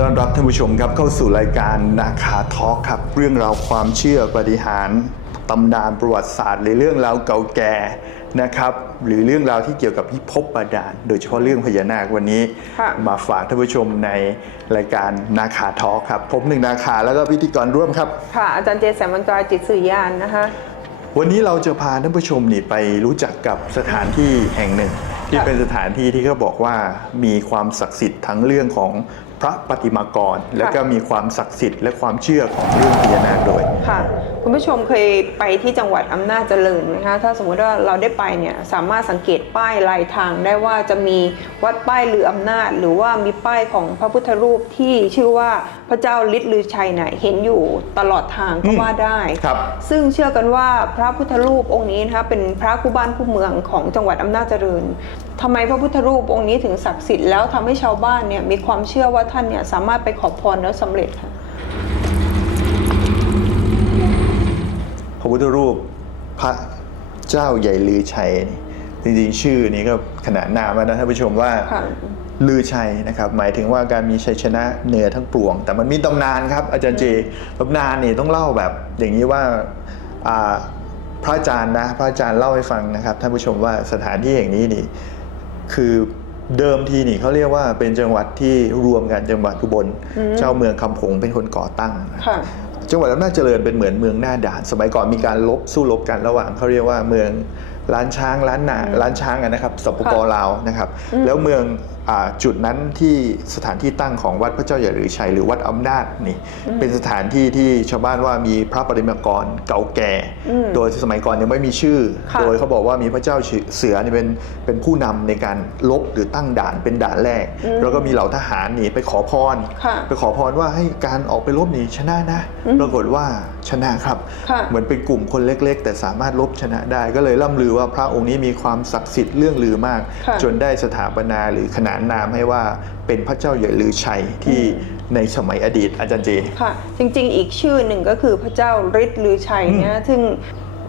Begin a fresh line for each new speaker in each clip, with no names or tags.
ต้อนรับท่านผู้ชมครับเข้าสู่รายการนาคาทอล์กครับ เรื่องราวความเชื่อปาฏิหารย์ตำนานประวัติศาสตร์หรือเรื่องราวเก่าแก่นะครับ หรือเรื่องราวที่เกี่ยวกับพิภพบาดาลโดยเฉพาะเรื่องพญานาควันนี้
ค่ะ
มาฝากท่านผู้ชมในรายการนาคาทอล์กครับผมหนึ่งนาคาแล้วก็พิธีกรร่วมครับ
ค่ะอาจารย์เจแสมมันตราจิตสื่อยานนะคะ
วันนี้เราจะพาท่านผู้ชมนี่ไปรู้จักกับสถานที่แห่งหนึ่ง ที่
ค่ะ
เป็นสถานที่ที่เขาบอกว่ามีความศักดิ์สิทธิ์ทั้งเรื่องของ พระปฏิมากร และก็มีความศักดิ์สิทธิ์และความเชื่อของเรื่องพญานาคด้วย
ค่ะ คุณผู้ชมเคยไปที่จังหวัดอำนาจเจริญไหมคะถ้าสมมุติว่าเราได้ไปเนี่ยสามารถสังเกตป้ายลายทางได้ว่าจะมีวัดป้ายลืออำนาจ หรือว่ามีป้ายของพระพุทธรูปที่ชื่อว่าพระเจ้าฤทธิ์ลือชัยเนี่ยเห็นอยู่ตลอดทางก็
อืม
ว่าได้
ครับ
ซึ่งเชื่อกันว่าพระพุทธรูปองค์นี้นะคะเป็นพระคู่บ้านคู่เมืองของจังหวัดอำนาจเจริญ ทำไมพระพุทธรูปองค์นี้ถึงศักดิ์สิทธิ์แล้วทำให้ชาวบ้านเนี่ยมีความเชื่อว่าท่านเนี่ยสามารถไปขอพรแล้วสำเร็จค่ะ
พระพุทธรูปพระเจ้าใหญ่ลือชัยนี่จริงๆชื่อนี้ก็ขนาดนามแล้วนะท่านผู้ชมว่า
ค่ะ
ลือชัยนะครับ หมายถึงว่าการมีชัยชนะเหนือทั้งปวง แต่มันมีตำนานครับ อาจารย์เจตำนานนี่ต้องเล่าแบบอย่างนี้ว่าอ่าพระอาจารย์นะพระอาจารย์เล่าให้ฟังนะครับท่านผู้ชมว่าสถานที่แห่งนี้นี่ คือเดิมทีนี่เขาเรียกว่าเป็นจังหวัดที่รวมกันจังหวัดอุบล
อืม
เจ้าเมืองคำผงเป็นคนก่อตั้งนะ
ค่ะ
จังหวัดอำนาจเจริญเป็นเหมือนเมืองหน้าด่าน สมัยก่อนมีการลบสู้รบกันระหว่างเขาเรียกว่าเมืองล้านช้างล้านนาล้านช้างอะนะครับสปป
ค่ะ
ลาวนะครับ
อืม
แล้วเมืองอา จุดนั้นที่สถานที่ตั้งของวัดพระเจ้าใหญ่หรือชัยหรือวัดอำนาจนี่เป็นสถานที่ที่ชาวบ้านว่ามีพระปริมากรเก่าแก่
อืม
โดยสมัยก่อนยังไม่มีชื่อ
ค่ะ
โดยเขาบอกว่ามีพระเจ้าเสือนี่เป็นเป็นผู้นำในการลบหรือตั้งด่านเป็นด่านแรก
อืม
แล้วก็มีเหล่าทหารนี่ไปขอพร
ค่ะ
ไปขอพรว่าให้การออกไปรบนี่ชนะนะ
อืม
ปรากฏว่าชนะครับ
ค่ะ
เหมือนเป็นกลุ่มคนเล็ก ๆ แต่สามารถลบชนะได้ก็เลยล่ำลือว่าพระองค์นี้มีความศักดิ์สิทธิ์เรื่องลือมาก
ค่ะ
จนได้สถาปนาหรือขนานนามให้ว่าเป็นพระเจ้าใหญ่ลือชัยที่ในสมัยอดีตอาจารย์เจ
ค่ะ จริงๆ อีกชื่อหนึ่งก็คือพระเจ้าฤทธิ์ลือชัยเนี่ยซึ่ง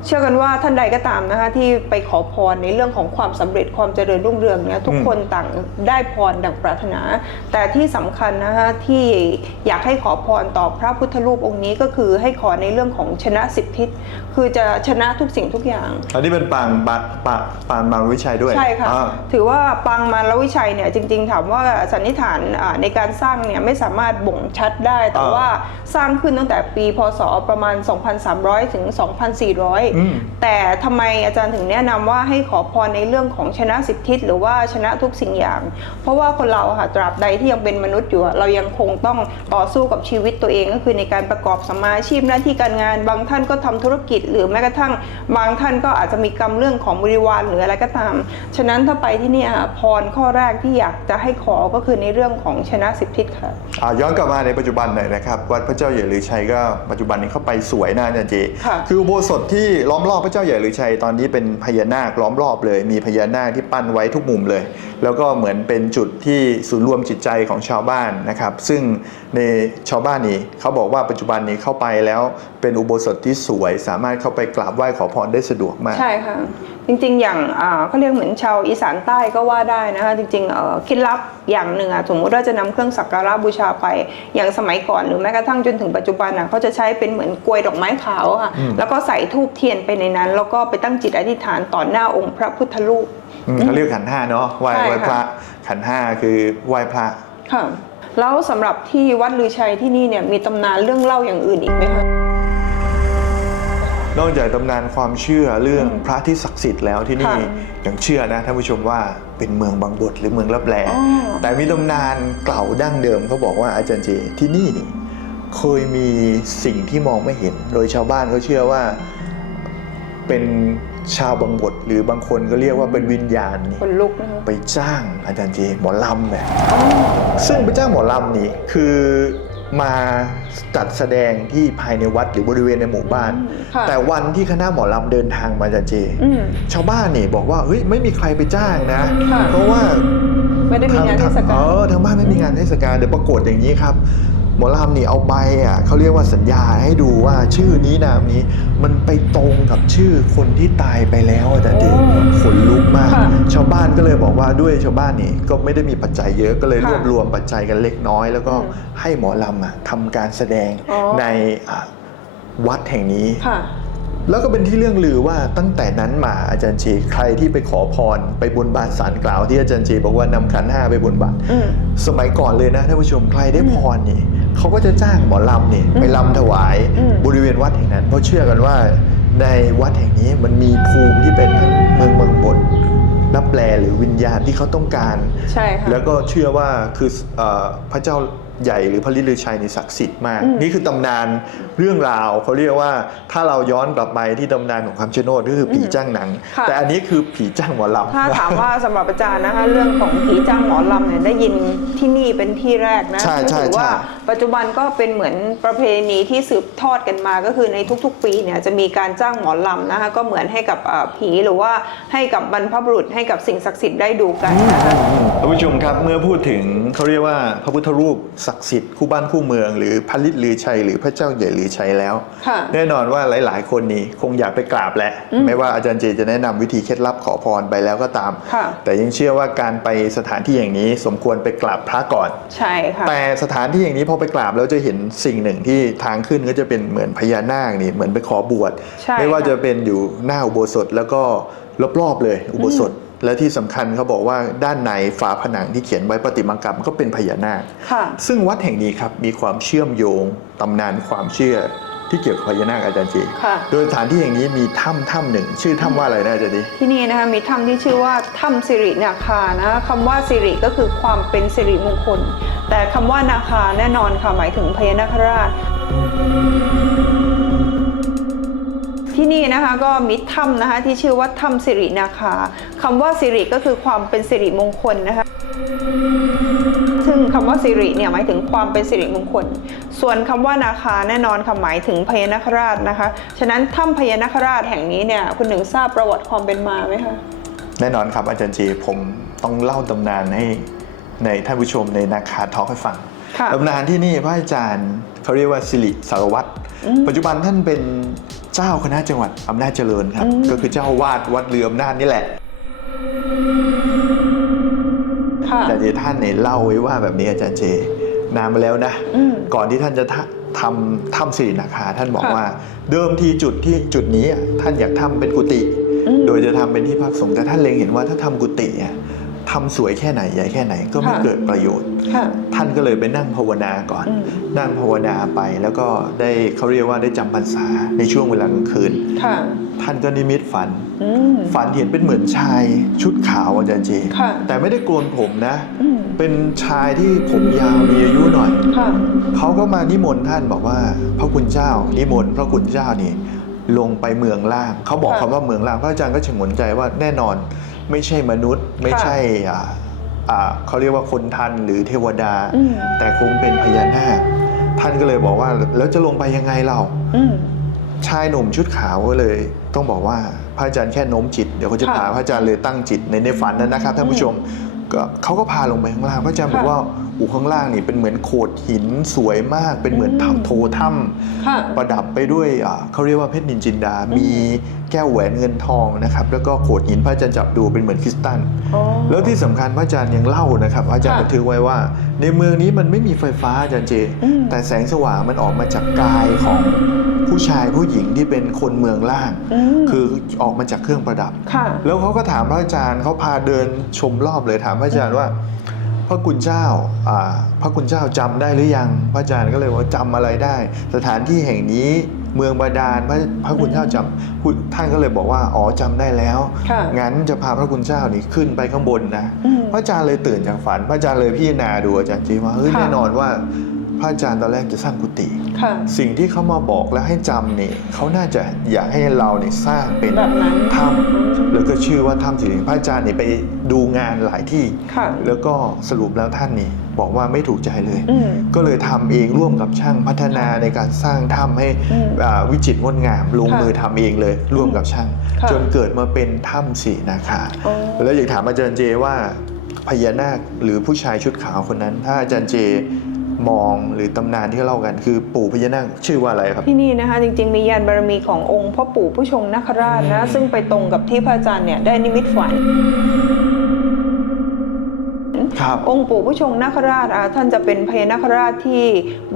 เชื่อกันว่าท่านใดก็ตามนะคะ ที่ไปขอพรในเรื่องของความสำเร็จความเจริญรุ่งเรืองเนี่ยทุก
อืม
คนต่างได้พรดังปรารถนา แต่ที่สำคัญนะคะที่อยากให้ขอพรต่อพระพุทธรูปองค์นี้ก็คือให้ขอในเรื่องของชนะสิบทิศคือจะชนะทุกสิ่งทุกอย่าง
อันนี้เป็นปางปางปางปางมารวิชัยด้วย
ใช่ค่ะ
อ่า
ถือว่าปางมารวิชัยเนี่ยจริง ๆ ถามว่าสันนิษฐานอ่าในการสร้างเนี่ยไม่สามารถบ่งชัดได้ แต่
อ่า
ว่าสร้างขึ้นตั้งแต่ปีพศประมาณ 2,300 ถึง
อืม
2,400แต่ทำไมอาจารย์ถึงแนะนำว่าให้ขอพรในเรื่องของชนะสิบทิศหรือว่าชนะทุกสิ่งอย่าง เพราะว่าคนเราอะค่ะตราบใดที่ยังเป็นมนุษย์อยู่อะเรายังคงต้องต่อสู้กับชีวิตตัวเองก็คือในการประกอบสมมาอาชีพหน้าที่การงาน บางท่านก็ทำธุรกิจ หรือแม้กระทั่งบางท่านก็อาจจะมีกรรมเรื่องของบริวารหรืออะไรก็ตาม ฉะนั้นถ้าไปที่เนี่ยพรข้อแรกที่อยากจะให้ขอก็คือในเรื่องของชนะสิบทิศค่ะ
อ่าย้อนกลับมาในปัจจุบันหน่อยนะครับวัดพระเจ้าใหญ่หรือชัยก็ปัจจุบันนี้เข้าไปสวยนะอาจารย์เจ
ค่ะ
คืออุโบสถที่ล้อมรอบพระเจ้าใหญ่หรือชัยตอนนี้เป็นพญานาคล้อมรอบเลย มีพญานาคที่ปั้นไว้ทุกมุมเลย แล้วก็เหมือนเป็นจุดที่ศูนย์รวมจิตใจของชาวบ้านนะครับ ซึ่งในชาวบ้านนี้เขาบอกว่าปัจจุบันนี้เข้าไปแล้วเป็นอุโบสถที่สวย สามารถเข้าไปกราบไหว้ขอพรได้สะดวกมาก
ใช่ค่ะ จริงๆ อย่างอ่าเขาเรียกเหมือนชาวอีสานใต้ก็ว่าได้นะคะ จริงๆเอ่อเคล็ดลับอย่างหนึ่งอะสมมติว่าจะนำเครื่องสักการะบูชาไป อย่างสมัยก่อนหรือแม้กระทั่งจนถึงปัจจุบันอะเขาจะใช้เป็นเหมือนกลวยดอกไม้ขาวอะค่ะ
อืม
แล้วก็ใส่ทูบเทียนไปในนั้น แล้วก็ไปตั้งจิตอธิษฐานต่อหน้าองค์พระพุทธรูป
อืมเขาเรียกขันธ์ห้าเนาะไหว้
ใช่
ไหว้พระ
ค่ะ
ขันธ์ห้าคือไหว้พระ
ค่ะแล้วสำหรับที่วัดลือชัยที่นี่เนี่ยมีตำนานเรื่องเล่าอย่างอื่นอีกไหมคะ
นอกจากตำนานความเชื่อเรื่องพระที่ศักดิ์สิทธิ์แล้วที่นี่
ค่ะ
ยังเชื่อนะท่านผู้ชมว่าเป็นเมืองบางบทหรือเมืองลับแล
อ๋อ
แต่มีตำนานเก่าดั้งเดิมเขาบอกว่าอาจารย์เจที่นี่นี่เคยมีสิ่งที่มองไม่เห็น โดยชาวบ้านเขาเชื่อว่าเป็นชาวบางบทหรือบางคนก็เรียกว่าเป็นวิญญาณนี่
คนลุกนะคะ
ไปจ้างอาจารย์เจหมอลำเนี่ยซึ่งไปจ้างหมอลำนี่คือ มาจัดแสดงที่ภายในวัดหรือบริเวณในหมู่บ้าน
ค่ะ
แต่วันที่คณะหมอลำเดินทางมาอาจารย์เจ
อืม
ชาวบ้านนี่บอกว่าเฮ้ยไม่มีใครไปจ้างนะ
ค่ะ
เพราะว่า
ไม่ได้มีงานเทศกา
เอ
ล
อทางบ้านไม่มีงานเทศกาลเดี๋ยวปรากฏอย่างนี้ครับ หมอลำนี่เอาใบอะเขาเรียกว่าสัญญาให้ดูว่าชื่อนี้นามนี้ มันไปตรงกับชื่อคนที่ตายไปแล้วอาจารย์เจ
โอ้
ขนลุกมาก
ค่ะ
ชาวบ้านก็เลยบอกว่าด้วยชาวบ้านนี่ก็ไม่ได้มีปัจจัยเยอะก็เลย
ค่ะ
รวบรวมปัจจัยกันเล็กน้อย แล้วก็
อืม
ให้หมอลำอะทำการแสดง
อ๋อ
ในอะวัดแห่งนี้
ค่ะ
แล้วก็เป็นที่เรื่องลือว่าตั้งแต่นั้นมาอาจารย์ชีใครที่ไปขอพรไปบนบานสารกล่าวที่อาจารย์ชีบอกว่านำขันห้าไปบนบาน
อืม
สมัยก่อนเลยนะท่านผู้ชมใครได้พรนี่ เขาก็จะจ้างหมอลำนี่ไปลำถวาย
อืม
บริเวณวัดแห่งนั้น เพราะเชื่อกันว่าในวัดแห่งนี้มันมีภูมิที่เป็นทั้งเมืองเมืองบนรับแปลหรือวิญญาณที่เขาต้องการ
ใช่ค่ะ
แล้วก็เชื่อว่าคือเออพระเจ้าใหญ่หรือพระฤทธิ์ฤชัยนี่ศักดิ์สิทธิ์มาก
อืม
นี่คือตำนานเรื่องราวเขาเรียกว่าถ้าเราย้อนกลับไปที่ตำนานของคำชะโนดก็คือผีจ้างหนัง
ค่ะ
แต่อันนี้คือผีจ้างหมอลำ
ถ้าถามว่าสำหรับอาจารย์นะคะเรื่องของผีจ้างหมอลำเนี่ยได้ยินที่นี่เป็นที่แรกนะ
ใช่
ก็
ใช่
ถืว่า
ใช่
ปัจจุบันก็เป็นเหมือนประเพณีที่สืบทอดกันมาก็คือในทุกๆ ปีเนี่ยจะมีการจ้างหมอลำนะคะก็เหมือนให้กับเอ่อผีหรือว่าให้กับบรรพบุรุษให้กับสิ่งศักดิ์สิทธิ์ได้ดูกันนะคะ
ท่านผู้ชมครับเมื่อพูดถึงเขาเรียกว่าพระพุทธรูปศักดิ์สิทธิ์คู่บ้านคู่เมือง หรือพระฤทธิ์ลือชัยหรือพระเจ้าใหญ่ลือชัยแล้ว
ค่ะ
แน่นอนว่าหลาย ๆ คนนี่คงอยากไปกราบแหละไม่ว่าอาจารย์เจจะแนะนำวิธีเคล็ดลับขอพรไปแล้วก็ตาม
ค่ะ
แต่ยังเชื่อว่าการไปสถานที่อย่างนี้สมควรไปกราบพระก่อน
ใช่ค่ะ
แต่สถานที่อย่างนี้พอไปกราบแล้วจะเห็นสิ่งหนึ่งที่ทางขึ้นก็จะเป็นเหมือนพญานาคนี่เหมือนไปขอบวช
ใช่
ไม่ว่า
ค่ะ
จะเป็นอยู่หน้าอุโบสถแล้วก็รอบๆเลยอุโบสถและที่สำคัญเขาบอกว่าด้านในฝาผนังที่เขียนไว้ประติมากรรมก็เป็นพญานาค
ค่ะ
ซึ่งวัดแห่งนี้ครับมีความเชื่อมโยงตำนานความเชื่อ ที่เกี่ยวกับพญานาคอาจารย์จี
ค่ะ
โดยสถานที่แห่งนี้มีถ้ำถ้ำหนึ่ง ชื่อถ้ำว่าอะไรนะอาจารย์จี
ที่นี่นะคะมีถ้ำที่ชื่อว่าถ้ำสิรินาคานะคะคำว่าสิริก็คือความเป็นสิริมงคล แต่คำว่านาคาแน่นอนค่ะหมายถึงพญานาคราช ที่นี่นะคะก็มีถ้ำนะคะที่ชื่อว่าถ้ำสิรินาคาคำว่าสิริก็คือความเป็นสิริมงคลนะคะซึ่งคำว่าสิริเนี่ยหมายถึงความเป็นสิริมงคล ส่วนคำว่านาคาแน่นอนค่ะหมายถึงพญานาคราชนะคะ ฉะนั้นถ้ำพญานาคราชแห่งนี้เนี่ยคุณหนึ่งทราบประวัติความเป็นมาไหมคะ
แน่นอนครับอาจารย์จีผมต้องเล่าตำนานให้ในท่านผู้ชมในนาคาทอล์กให้ฟัง
ค่ะ
ตำนานที่นี่พระอาจารย์เขาเรียกว่าสิริสารวัตรปัจจุบันท่านเป็นเจ้าคณะจังหวัดอำนาจเจริญครับ ก็คือเจ้าอาวาดวัดเรืออำนาจนี่แหละ
ค่ะ
อาจารย์เจท่านเนี่ยเล่าไว้ว่าแบบนี้อาจารย์เจ นานมาแล้วนะ
อืม
ก่อนที่ท่านจะทำทำถ้ำสิรินาคาท่านบอก
ค่ะ
ว่า เดิมทีจุดที่จุดนี้อะท่านอยากทำเป็นกุฏิ
อืม
โดยจะทำเป็นที่พักสงฆ์แต่ท่านเล็งเห็นว่าถ้าทำกุฏิอะ ทำสวยแค่ไหนใหญ่แค่ไหนก็ไม่
ค่ะ
เกิดประโยชน์
ค่ะ
ท่านก็เลยไปนั่งภาวนาก่อน
อืม
นั่งภาวนาไปแล้วก็ได้เขาเรียกว่าได้จำพรรษาในช่วงเวลากลางคืน
ค่ะ
ท่านก็นิมิตฝัน
อืม
ฝันเห็นเป็นเหมือนชายชุดขาวอาจารย์เจ
ค่ะ
แต่ไม่ได้โกนผมนะ
อืม
เป็นชายที่ผมยาวมีอายุหน่อย
ค่ะ
เขาก็มานิมนต์ท่านบอกว่า พระคุณเจ้า นิมนต์พระคุณเจ้านี่ลงไปเมืองล่าง เขาบอก
ค่ะ
คำว่าเมืองล่าง พระอาจารย์ก็ฉงนใจว่าแน่นอน ไม่ใช่มนุษย์ ไม่ใช่อ่าอ่าเขาเรียกว่าคนทันหรือเทวดา
อืม
แต่คงเป็นพญานาคท่านก็เลยบอกว่าแล้วจะลงไปยังไงเรา
อืม
ชายหนุ่มชุดขาวก็เลย ต้องบอกว่าพระอาจารย์แค่โน้มจิตเดี๋ยวเขาจะ
ค่ะ
พาพระอาจารย์เลยตั้งจิตในในฝันนั้นนะครับท่านผู้ชมก็เขาก็พาลงไปข้างล่างพระอาจารย์บอก
ค่ะ
ว่า อูข้างล่างนี่เป็นเหมือนโขดหินสวยมาก เป็นเหมือน
อืม
ถ้ำโถถ้ำ
ค่ะ
ประดับไปด้วยอ่าเขาเรียกว่าเพชรนินจินดา มีแก้วแหวนเงินทองนะครับ แล้วก็โขดหินพระอาจารย์จับดูเป็นเหมือนคริสตัล
อ๋อ
แล้วที่สำคัญพระอาจารย์ยังเล่านะครับพระอาจารย์
ค่ะ
บันทึกไว้ว่า ในเมืองนี้มันไม่มีไฟฟ้าอาจารย์เจ
อืม
แต่แสงสว่างมันออกมาจากกายของผู้ชายผู้หญิงที่เป็นคนเมืองล่าง
อืม
คือออกมาจากเครื่องประดับ
ค่ะ
แล้วเขาก็ถามพระอาจารย์เขาพาเดินชมรอบเลยถามพระอาจารย์ว่า พระคุณเจ้าอ่าพระคุณเจ้าจำได้หรือยัง พระอาจารย์ก็เลยว่าจำอะไรได้ สถานที่แห่งนี้เมืองบาดาลพระพระคุณเจ้าจำคุณท่านก็เลยบอกว่าอ๋อจำได้แล้ว
ค่ะ
งั้นจะพาพระคุณเจ้านี่ขึ้นไปข้างบนนะ
อืม
พระอาจารย์เลยตื่นจากฝัน พระอาจารย์เลยพิจารณาดูอาจารย์จีว่าเฮ้ย
ค่ะ
แน่นอนว่าพระอาจารย์ตอนแรกจะสร้างกุฏิ
ค่ะ
สิ่งที่เขามาบอกแล้วให้จำนี่เขาน่าจะอยากให้เราเนี่ยสร้างเป็น
แบบนั้น
ถ้ำแล้วก็ชื่อว่าถ้ำสิริพระอาจารย์นี่ไปดูงานหลายที่
ค่ะ
แล้วก็สรุปแล้วท่านนี่บอกว่าไม่ถูกใจเลย
อืม
ก็เลยทำเองร่วมกับช่างพัฒนาในการสร้างถ้ำให้
อืม
อ่าวิจิตรงดงาม ลง
ค่ะ
มือทำเองเลย ร่วมกับช่าง
ค่ะ
จนเกิดมาเป็นถ้ำสีนาคา
อ๋อ
แล้วอยากถามอาจารย์เจว่าพญานาคหรือผู้ชายชุดขาวคนนั้น ถ้าอาจารย์เจ มองหรือตำนานที่เล่ากันคือปู่พญานาคชื่อว่าอะไรครับ
ที่นี่นะคะจริงๆมียานบารมีขององค์พ่อปู่ผู้ชงนาคราชนะซึ่งไปตรงกับที่พระอาจารย์เนี่ยได้นิมิตฝัน
ครับ
องค์ปู่ผู้ชงนาคราชอะท่านจะเป็นพญานาคราชที่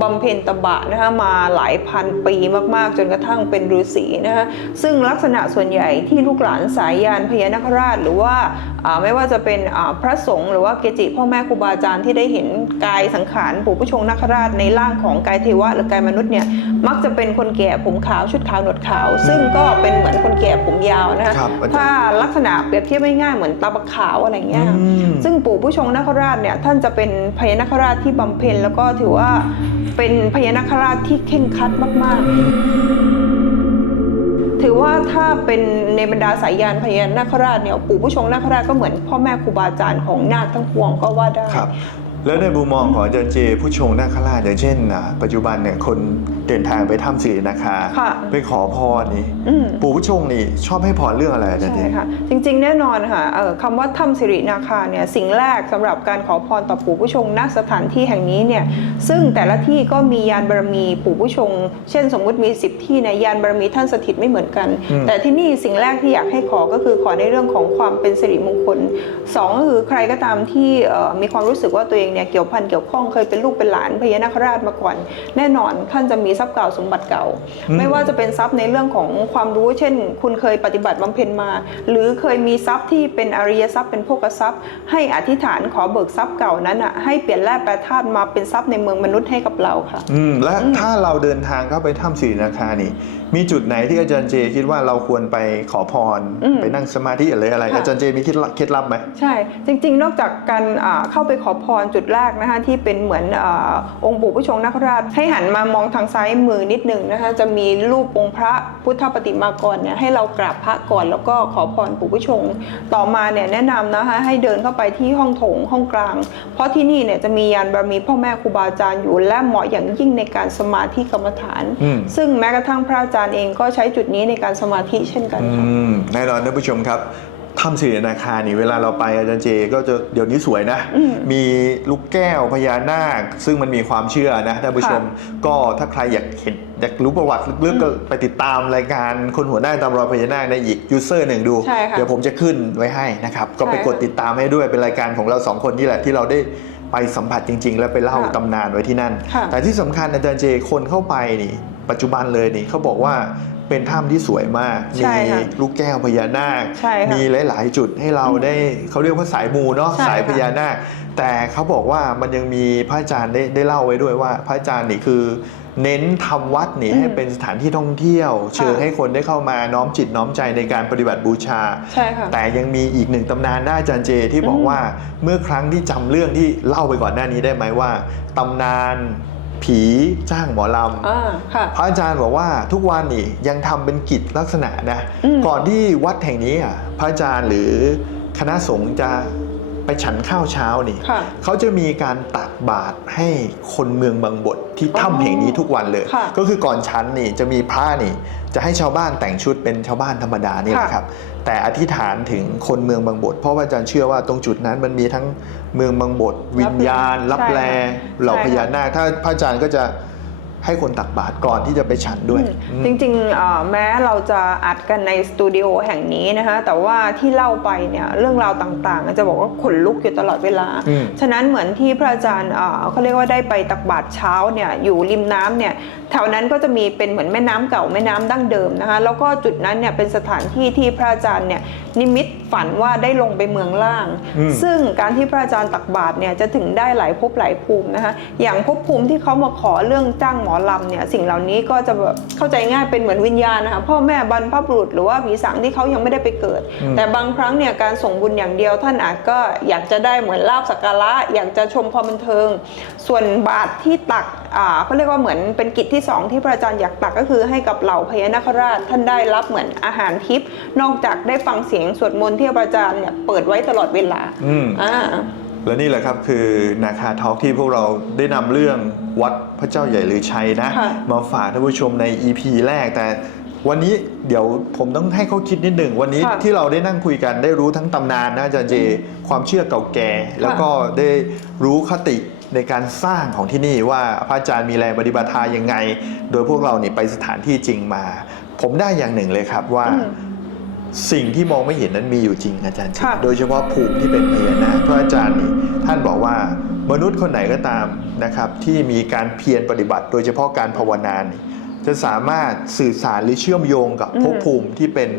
บำเพ็ญตบะนะคะมาหลายพันปีมากๆ จนกระทั่งเป็นฤาษีนะคะซึ่งลักษณะส่วนใหญ่ที่ลูกหลานสายยานพญานาคราช หรือว่าอ่าไม่ว่าจะเป็นอ่าพระสงฆ์หรือว่าเกจิพ่อแม่ครูบาอาจารย์ที่ได้เห็นกายสังขารปู่ผู้ชงนาคราชในร่างของกายเทวะหรือกายมนุษย์เนี่ยมักจะเป็นคนแก่ผมขาวชุดขาวหนวดขาว ซึ่งก็เป็นเหมือนคนแก่ผมยาวนะคะ
ครับอาจารย์
ถ้าลักษณะเปรียบเทียบง่ายๆเหมือนตาบักขาวอะไรเงี้ย
อืม
ซึ่งปู่ผู้ชงนาคราชเนี่ยท่านจะเป็นพญานาคราชที่บำเพ็ญแล้วก็ถือว่าเป็นพญานาคราชที่เข่งครัดมาก ๆ ถ้าเป็นในบรรดาสายยานพญานาคราชเนี่ยปู่ผู้ชงนาคราชก็เหมือนพ่อแม่ครูบาอาจารย์ของนาคทั้งปวงก็ว่าได้
แล้วในมุมมองของอาจารย์เจ ผู้ชงนาคราชอย่างเช่นอะปัจจุบันเนี่ยคนเดินทางไปถ้ำศรีนาคา
ค่ะ
ไปขอพรนี่
อืม
ปู่ผู้ชงนี่ชอบให้พรเรื่องอะไรอาจารย์เจ
ใช่ค่ะ จริงๆ แน่นอนค่ะเอ่อคำว่าถ้ำสิรินาคาเนี่ยสิ่งแรกสำหรับการขอพรต่อปู่ผู้ชงณสถานที่แห่งนี้เนี่ยซึ่งแต่ละที่ก็มียานบารมีปู่ผู้ชง เช่น สมมุติมี 10 ที่เนี่ยยานบารมีท่านสถิตไม่เหมือนกัน
อืม
แต่ที่นี่สิ่งแรกที่อยากให้ขอก็คือขอในเรื่องของความเป็นสิริมงคลสองก็คือใครก็ตามที่เอ่อมีความรู้สึกว่าตัวเองเนี่ยเกี่ยวพันเกี่ยวข้องเคยเป็นลูกเป็นหลานพญานาคราชมาก่อน แน่นอนท่านจะมีทรัพย์เก่าสมบัติเก่า
อืม
ไม่ว่าจะเป็นทรัพย์ในเรื่องของความรู้ เช่น คุณเคยปฏิบัติบำเพ็ญมา หรือเคยมีทรัพย์ที่เป็นอริยทรัพย์เป็นโภคทรัพย์ ให้อธิษฐานขอเบิกทรัพย์เก่านั้นอะให้เปลี่ยนแร่แปรธาตุมาเป็นทรัพย์ในเมืองมนุษย์ให้กับเราค่ะ
อืมและถ้าเราเดินทางเข้าไปถ้ำศรีนาคานี่ มีจุดไหนที่อาจารย์เจคิดว่าเราควรไปขอพร
อืม
ไปนั่งสมาธิอะไรอะไร
ค่ะ
อาจารย์เจมีเคล็ดลับเคล็ดลับไหม
ใช่ จริง ๆ นอกจากการอ่าเข้าไปขอพรจุดแรกนะคะที่เป็นเหมือนอาองค์ปู่ผู้ชงนาคราช ให้หันมามองทางซ้ายมือนิดหนึ่งนะคะจะมีรูปองค์พระพุทธปฏิมากรเนี่ยให้เรากราบพระก่อนแล้วก็ขอพรปู่ผู้ชง ต่อมาเนี่ยแนะนำนะคะให้เดินเข้าไปที่ห้องโถงห้องกลาง เพราะที่นี่เนี่ยจะมียานบารมีพ่อแม่ครูบาอาจารย์อยู่และเหมาะอย่างยิ่งในการสมาธิกรรมฐาน
อืม
ซึ่งแม้กระทั่งพระอาจารย์เองก็ใช้จุดนี้ในการสมาธิเช่นกัน
อื
ค่ะ
มแน่นอนท่านผู้ชมครับถ้ำศรีนาคานี่เวลาเราไปอาจารย์เจก็จะเดี๋ยวนี้สวยนะ
อืม
มีลูกแก้วพญานาค ซึ่งมันมีความเชื่อนะท่านผู้ชม
ค่
ก็ถ้าใครอยากเห็นอยากรู้ประวัติลึกๆก็ไปติดตามรายการคนหัวหน้าตามรอยพญานาคในอีกยูเซอร์หนึ่งดู
ใช่ค่ะ
เดี๋ยวผมจะขึ้นไว้ให้นะครับ ก็ไป
ใช่ค่ะ
กดติดตามให้ด้วยเป็นรายการของเราสองคนนี่แหละที่เราได้ไปสัมผัสจริง ๆ แล้วไปเล่า
ค่ะ
ตำนานไว้ที่นั่น
ค่ะ
แต่ที่สำคัญอาจารย์เจคนเข้าไปนี่ ปัจจุบันเลยนี่เขาบอกว่าเป็นถ้ำที่สวยมาก
ใช่
มี
ค่ะ
ลูกแก้วพญานาค
ใช่ค่ะ
มีหลาย ๆ จุดให้เราได้เขาเรียกว่าสายมูเนาะ
ใช่ค่ะ
สายพญานาค แต่เขาบอกว่ามันยังมีพระอาจารย์ได้ได้เล่าไว้ด้วยว่า พระอาจารย์นี่คือ เน้นทำวัดนี่
อืม
ให้เป็นสถานที่ท่องเที่ยว เชิญ
ค่ะ
ให้คนได้เข้ามาน้อมจิตน้อมใจในการปฏิบัติบูชา
ใช่ค่ะ
แต่ยังมีอีกหนึ่งตำนานได้อาจารย์เจที่บอก
อืม
ว่าเมื่อครั้งที่จำเรื่องที่เล่าไปก่อนหน้านี้ได้ไหมว่าตำนาน ผีจ้างหมอลำ
อ่าค่ะ
พระอาจารย์บอกว่าทุกวันนี่ยังทำเป็นกิจลักษณะนะ
อืม
ก่อนที่วัดแห่งนี้อะพระอาจารย์หรือคณะสงฆ์จะ ไปฉันข้าวเช้านี่
ค่ะ
เขาจะมีการตักบาตรให้คนเมืองบางบทที่ถ้ำแห่งนี้ทุกวันเลย
ค่ะ
ก็คือก่อนฉันนี่จะมีพระนี่ จะให้ชาวบ้านแต่งชุดเป็นชาวบ้านธรรมดานี่แหละ
ค่ะ
ครับ แต่อธิษฐานถึงคนเมืองบางบท เพราะว่าอาจารย์เชื่อว่าตรงจุดนั้นมันมีทั้งเมืองบางบท วิญญาณ
รั
รั
บบแล
แลเหล่า
ใช่
พ
ค่ะ
ญานาคถ้าพระอาจารย์ก็จะ ให้คนตักบาตรก่อนที่จะไปฉันด้วย
อืม
อืม
จริงๆเอ่อแม้เราจะอัดกันในสตูดิโอแห่งนี้นะคะแต่ว่าที่เล่าไปเนี่ยเรื่องราวต่างๆ จะบอกว่าขนลุกอยู่ตลอดเวลา
อืม
ฉะนั้นเหมือนที่พระอาจารย์เอ่อเขาเรียกว่าได้ไปตักบาตรเช้าเนี่ยอยู่ริมน้ำเนี่ยแถวนั้นก็จะมีเป็นเหมือนแม่น้ำเก่าแม่น้ำดั้งเดิมนะคะแล้วก็จุดนั้นเนี่ยเป็นสถานที่ที่พระอาจารย์เนี่ยนิมิตฝันว่าได้ลงไปเมืองล่าง
อืม
ซึ่งการที่พระอาจารย์ตักบาตรเนี่ยจะถึงได้หลายภพหลายภูมินะคะอย่างภพภูมิที่เขามาขอเรื่องจ้างหมอลำเนี่ยสิ่งเหล่านี้ก็จะแบบเข้าใจง่ายเป็นเหมือนวิญญาณนะคะพ่อแม่บรรพบุรุษหรือว่าผีสางที่เขายังไม่ได้ไปเกิด
อืม
แต่บางครั้งเนี่ยการส่งบุญอย่างเดียวท่านอาจก็อยากจะได้เหมือนลาบสักการะอยากจะชมความบันเทิง ส่วนบาตรที่ตักอ่าเขาเรียกว่าเหมือนเป็นกิจที่สองที่พระอาจารย์อยากตักก็คือให้กับเหล่าพญานาคราชท่านได้รับเหมือนอาหารทิพย์นอกจากได้ฟังเสียงสวดมนต์ที่พระอาจารย์เนี่ยเปิดไว้ตลอดเวลา
อืม
อ่า
และนี่แหละครับคือนาคาทอล์กที่พวกเราได้นำเรื่องวัดพระเจ้าใหญ่หรือชัยนะ
ค่ะ
มาฝากท่านผู้ชมใน EP แรกแต่วันนี้เดี๋ยวผมต้องให้เขาคิดนิดหนึ่งวันนี้
ค่ะ
ที่เราได้นั่งคุยกันได้รู้ทั้งตำนานนะอาจารย์เจความเชื่อเก่าแก่ แล้วก็ได้รู้คติในการสร้างของที่นี่ว่าพระอาจารย์มีแรงปฏิบัติทายังไง โดยพวกเราเนี่ยไปสถานที่จริงมา ผมได้อย่างหนึ่งเลยครับว่า
อืม
สิ่งที่มองไม่เห็นนั้นมีอยู่จริงอาจารย์จริง
ค่ะ
โดยเฉพาะภูมิที่เป็นพญานาคเพราะอาจารย์นี่ท่านบอกว่ามนุษย์คนไหนก็ตามนะครับ ที่มีการเพียรปฏิบัติ โดยเฉพาะการภาวนานี่จะสามารถสื่อสารหรือเชื่อมโยงกับ
อืม
ภพภูมิที่เป็น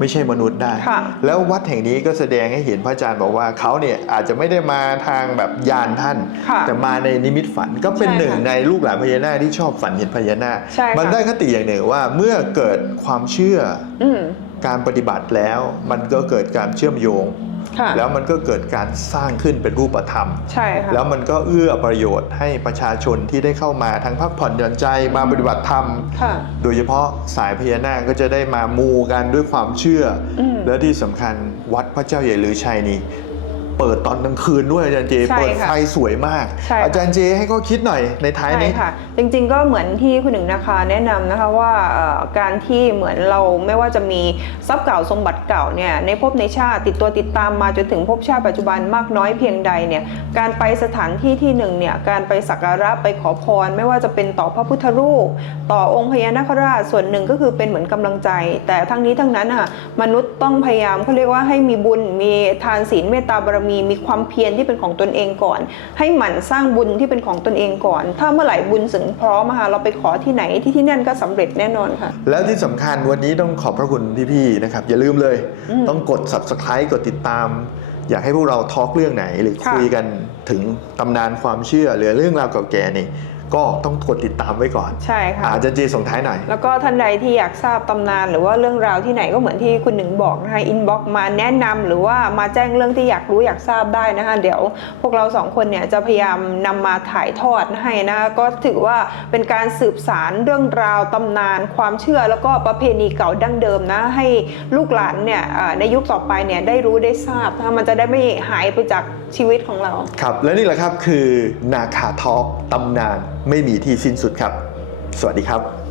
ไม่ใช่มนุษย์ได้
ค่ะ
แล้ววัดแห่งนี้ก็แสดงให้เห็นพระอาจารย์บอกว่าเขาเนี่ยอาจจะไม่ได้มาทางแบบยานท่าน
ค่ะ
แต่มาในนิมิตฝันก็เป็น
ใช่ค่ะ
หนึ่งในลูกหลานพญานาคที่ชอบฝันเห็นพญานาค
ใช่ค่ะ
มันได้คติอย่างหนึ่งว่าเมื่อเกิดความเชื่อ
อืม
การปฏิบัติแล้วมันก็เกิดการเชื่อมโยง
ค่ะ
แล้วมันก็เกิดการสร้างขึ้นเป็นรูปธรรม
ใช่ค่ะ
แล้วมันก็เอื้อประโยชน์ให้ประชาชนที่ได้เข้ามาทั้งพักผ่อนหย่อนใจมาปฏิบัติธรรม
ค่ะ
โดยเฉพาะสายพญานาคก็จะได้มามูกันด้วยความเชื่ออ
ม
และที่สำคัญวัดพระเจ้าใหญ่ลือชัยนี่ เปิดตอนกลางคืนด้วยอาจารย์เจ
ใช่ค่ะ
เปิดไฟสวยมาก
ใช่ค่ะ
อาจารย์เจให้เขาคิดหน่อยในท้าย
ใช่
นี้
ค่ะ จริงๆก็เหมือนที่คุณหนึ่งนะคะแนะนำนะคะว่าเอ่อการที่เหมือนเราไม่ว่าจะมีทรัพย์เก่าสมบัติเก่าเนี่ยในภพในชาติติดตัวติดตามมาจนถึงภพชาติปัจจุบันมากน้อยเพียงใดเนี่ยการไปสถานที่ที่หนึ่งเนี่ยการไปสักการะไปขอพร ไม่ว่าจะเป็นต่อพระพุทธรูป ต่อองค์พญานาคราชส่วนหนึ่งก็คือเป็นเหมือนกำลังใจ แต่ทั้งนี้ทั้งนั้นอะมนุษย์ต้องพยายามเขาเรียกว่าให้มีบุญมีทานศีลเมตตาบารมีมีความเพียรที่เป็นของตนเองก่อน ให้หมั่นสร้างบุญที่เป็นของตนเองก่อน ถ้าเมื่อไหร่บุญถึงพร้อมอะค่ะเราไปขอที่ไหนที่ที่นั่นก็สำเร็จแน่นอนค่ะ
แล้วที่สำคัญวันนี้ต้องขอบพระคุณพี่ๆนะครับ อย่าลืมเลย ต้องกด subscribe กดติดตาม อยากให้พวกเราทอล์กเรื่องไหนหรือ
ค่ะ
คุยกันถึงตำนานความเชื่อหรือเรื่องราวเก่าแก่นี่ ก็ต้องกดติดตามไว้ก่อน
ใช่ค่ะ
อาจารย์เจส่งท้ายหน่อย
แล้วก็ท่านใดที่อยากทราบตำนาน หรือว่าเรื่องราวที่ไหนก็เหมือนที่คุณหนึ่งบอกนะคะอินบ็อกมาแนะนำหรือว่ามาแจ้งเรื่องที่อยากรู้อยากทราบได้นะคะเดี๋ยวพวกเราสองคนเนี่ยจะพยายามนำมาถ่ายทอดให้นะคะก็ถือว่าเป็นการสืบสารเรื่องราวตำนาน ความเชื่อแล้วก็ประเพณีเก่าดั้งเดิมนะให้ลูกหลานเนี่ยอ่าในยุคต่อไปเนี่ยได้รู้ได้ทราบนะคะมันจะได้ไม่หายไปจากชีวิตของเรา
ครับ และนี่แหละครับคือนาคาทอล์กตำนานไม่มีที่สิ้นสุดครับ สวัสดีครับ